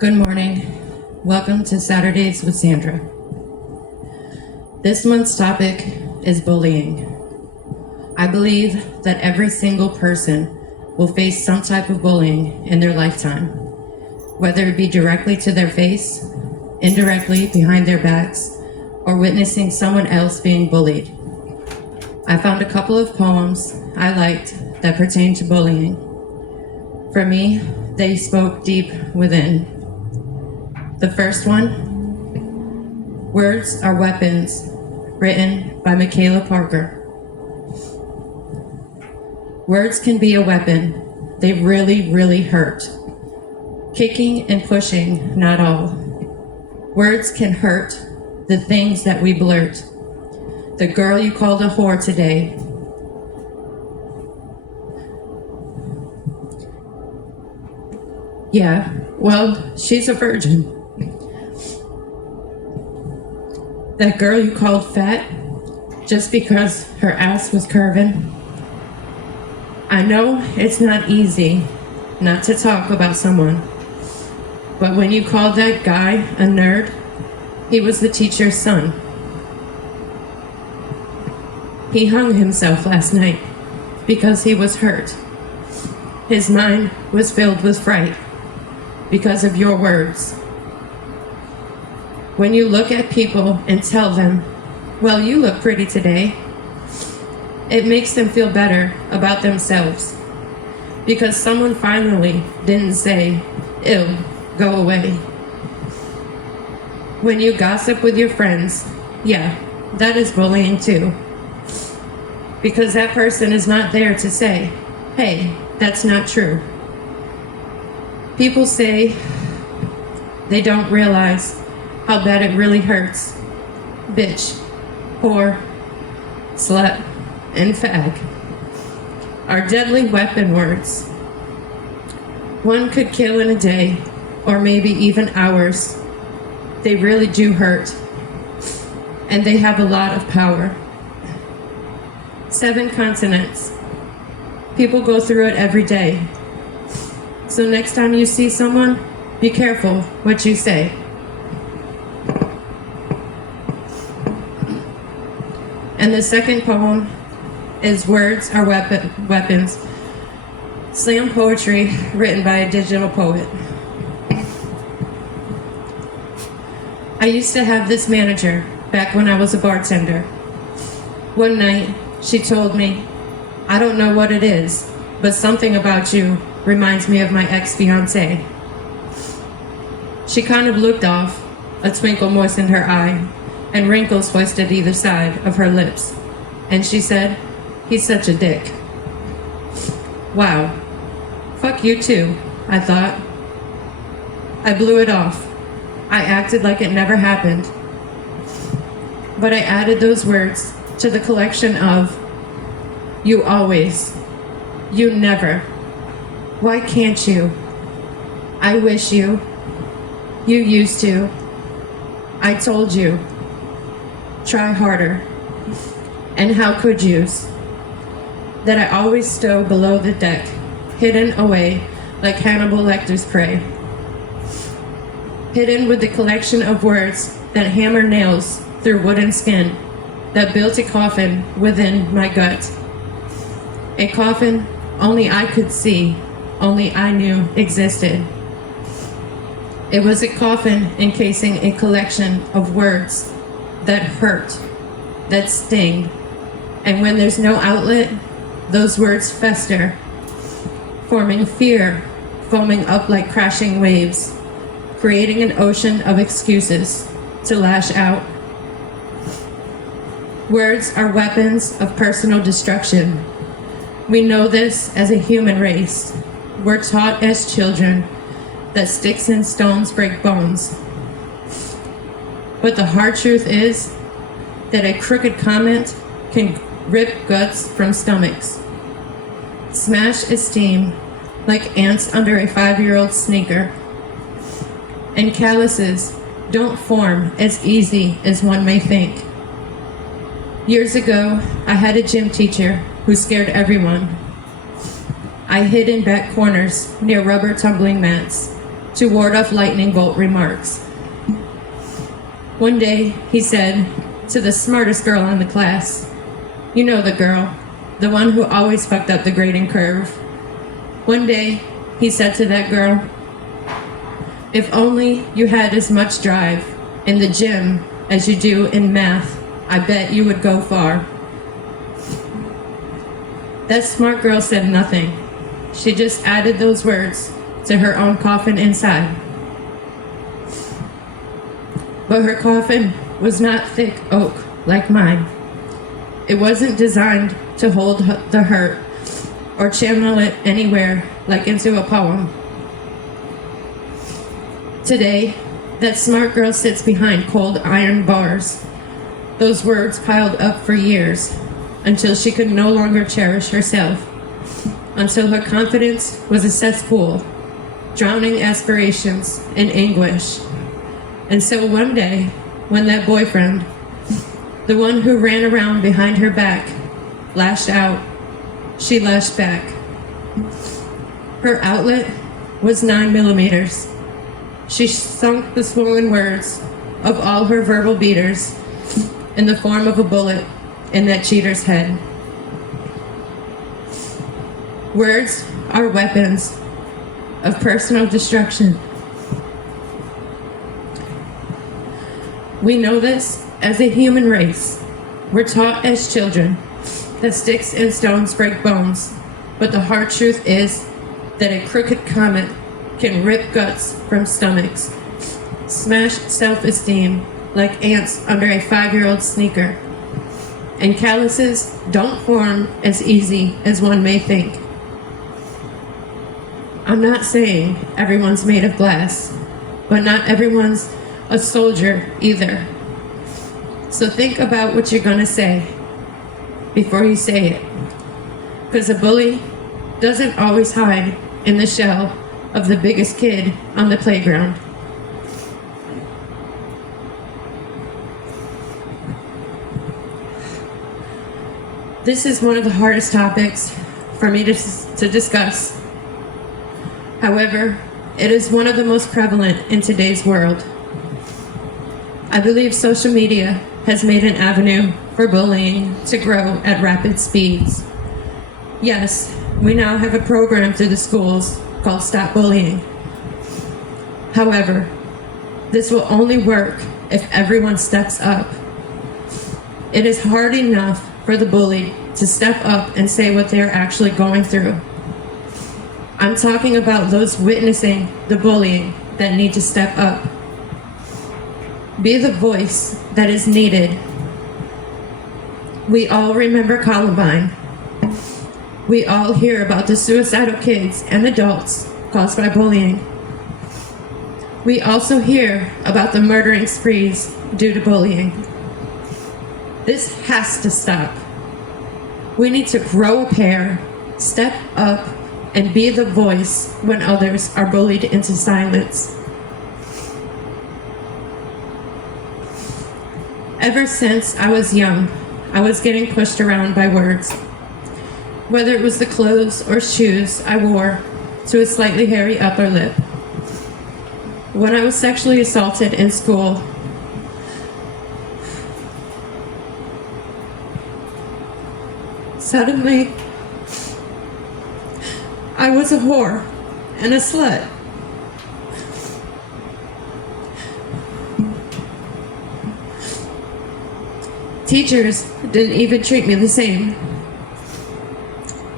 Good morning. Welcome to Saturdays with Sandra. This month's topic is bullying. I believe that every single person will face some type of bullying in their lifetime, whether it be directly to their face, indirectly behind their backs, or witnessing someone else being bullied. I found a couple of poems I liked that pertain to bullying. For me, they spoke deep within. The first one, Words Are Weapons, written by Michaela Parker. Words can be a weapon. They really, really hurt. Kicking and pushing, not all. Words can hurt the things that we blurt. The girl you called a whore today. Yeah, well, she's a virgin. That girl you called fat just because her ass was curving. I know it's not easy not to talk about someone, but when you called that guy a nerd, he was the teacher's son. He hung himself last night because he was hurt. His mind was filled with fright because of your words. When you look at people and tell them, well, you look pretty today, it makes them feel better about themselves because someone finally didn't say, ew, go away. When you gossip with your friends, yeah, that is bullying too. Because that person is not there to say, hey, that's not true. People say they don't realize how bad it really hurts. Bitch, whore, slut, and fag are deadly weapon words. One could kill in a day, or maybe even hours. They really do hurt, and they have a lot of power. 7 continents. People go through it every day. So next time you see someone, be careful what you say. And the second poem is Words Are Weapons, slam poetry written by a digital poet. I used to have this manager back when I was a bartender. One night, she told me, I don't know what it is, but something about you reminds me of my ex-fiancé. She kind of looked off, a twinkle moistened her eye, and wrinkles hoisted either side of her lips. And she said, he's such a dick. Wow. Fuck you too, I thought. I blew it off. I acted like it never happened. But I added those words to the collection of, you always, you never, why can't you, I wish you used to, I told you, try harder, and how could yous, that I always stow below the deck, hidden away like Hannibal Lecter's prey, hidden with the collection of words that hammer nails through wooden skin, that built a coffin within my gut. A coffin only I could see, only I knew existed. It was a coffin encasing a collection of words that hurt, that sting, and when there's no outlet, those words fester, forming fear, foaming up like crashing waves, creating an ocean of excuses to lash out. Words are weapons of personal destruction. We know this as a human race. We're taught as children that sticks and stones break bones. But the hard truth is that a crooked comment can rip guts from stomachs, smash esteem like ants under a 5-year-old sneaker. And calluses don't form as easy as one may think. Years ago, I had a gym teacher who scared everyone. I hid in back corners near rubber tumbling mats, to ward off lightning bolt remarks. One day, he said to the smartest girl in the class, "You know the girl, the one who always fucked up the grading curve." One day, he said to that girl, "If only you had as much drive in the gym as you do in math, I bet you would go far." That smart girl said nothing. She just added those words to her own coffin inside. But her coffin was not thick oak like mine. It wasn't designed to hold the hurt or channel it anywhere like into a poem. Today, that smart girl sits behind cold iron bars, those words piled up for years, until she could no longer cherish herself, until her confidence was a cesspool, drowning aspirations in anguish. And so one day, when that boyfriend, the one who ran around behind her back, lashed out, she lashed back. Her outlet was 9 mm. She sunk the swollen words of all her verbal beaters in the form of a bullet in that cheater's head. Words are weapons of personal destruction. We know this as a human race. We're taught as children that sticks and stones break bones, but the hard truth is that a crooked comet can rip guts from stomachs, smash self-esteem like ants under a 5-year-old sneaker. And calluses don't form as easy as one may think. I'm not saying everyone's made of glass, but not everyone's a soldier either. So think about what you're gonna say before you say it. Because a bully doesn't always hide in the shell of the biggest kid on the playground. This is one of the hardest topics for me to discuss. However, it is one of the most prevalent in today's world. I believe social media has made an avenue for bullying to grow at rapid speeds. Yes, we now have a program through the schools called Stop Bullying. However, this will only work if everyone steps up. It is hard enough for the bullied to step up and say what they are actually going through. I'm talking about those witnessing the bullying that need to step up. Be the voice that is needed. We all remember Columbine. We all hear about the suicidal kids and adults caused by bullying. We also hear about the murdering sprees due to bullying. This has to stop. We need to grow a pair, step up, and be the voice when others are bullied into silence. Ever since I was young, I was getting pushed around by words. Whether it was the clothes or shoes I wore to a slightly hairy upper lip. When I was sexually assaulted in school, suddenly, I was a whore and a slut. Teachers didn't even treat me the same.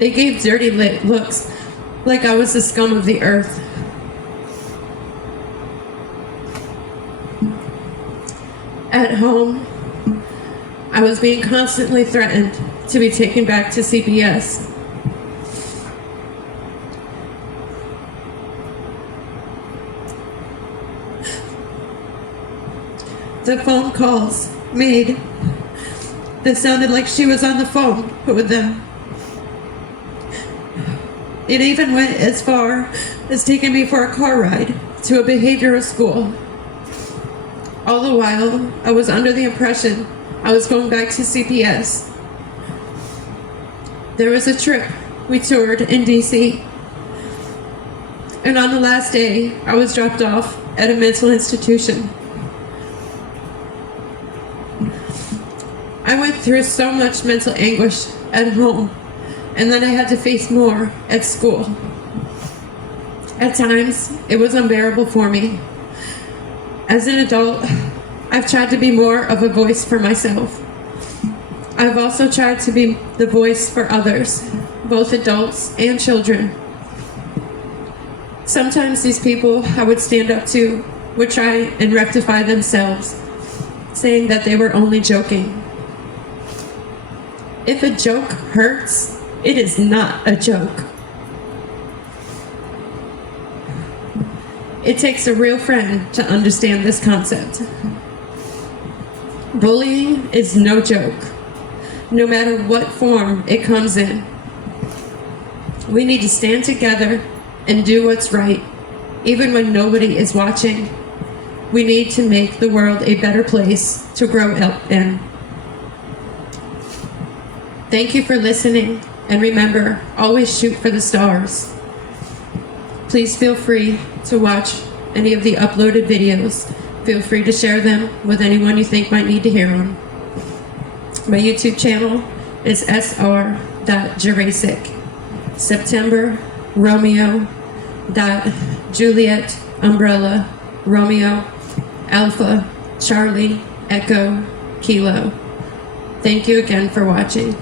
They gave dirty looks like I was the scum of the earth. At home, I was being constantly threatened to be taken back to CPS. The phone calls made that sounded like she was on the phone with them. It even went as far as taking me for a car ride to a behavioral school. All the while, I was under the impression I was going back to CPS. There was a trip we toured in DC. And on the last day, I was dropped off at a mental institution. I went through so much mental anguish at home, and then I had to face more at school. At times, it was unbearable for me. As an adult, I've tried to be more of a voice for myself. I've also tried to be the voice for others, both adults and children. Sometimes these people I would stand up to would try and rectify themselves, saying that they were only joking. If a joke hurts, it is not a joke. It takes a real friend to understand this concept. Bullying is no joke, no matter what form it comes in. We need to stand together and do what's right, even when nobody is watching. We need to make the world a better place to grow up in. Thank you for listening, and remember, always shoot for the stars. Please feel free to watch any of the uploaded videos. Feel free to share them with anyone you think might need to hear them. My YouTube channel is sr.jurasic. September, Romeo, Juliet, Umbrella, Romeo, Alpha, Charlie, Echo, Kilo. Thank you again for watching.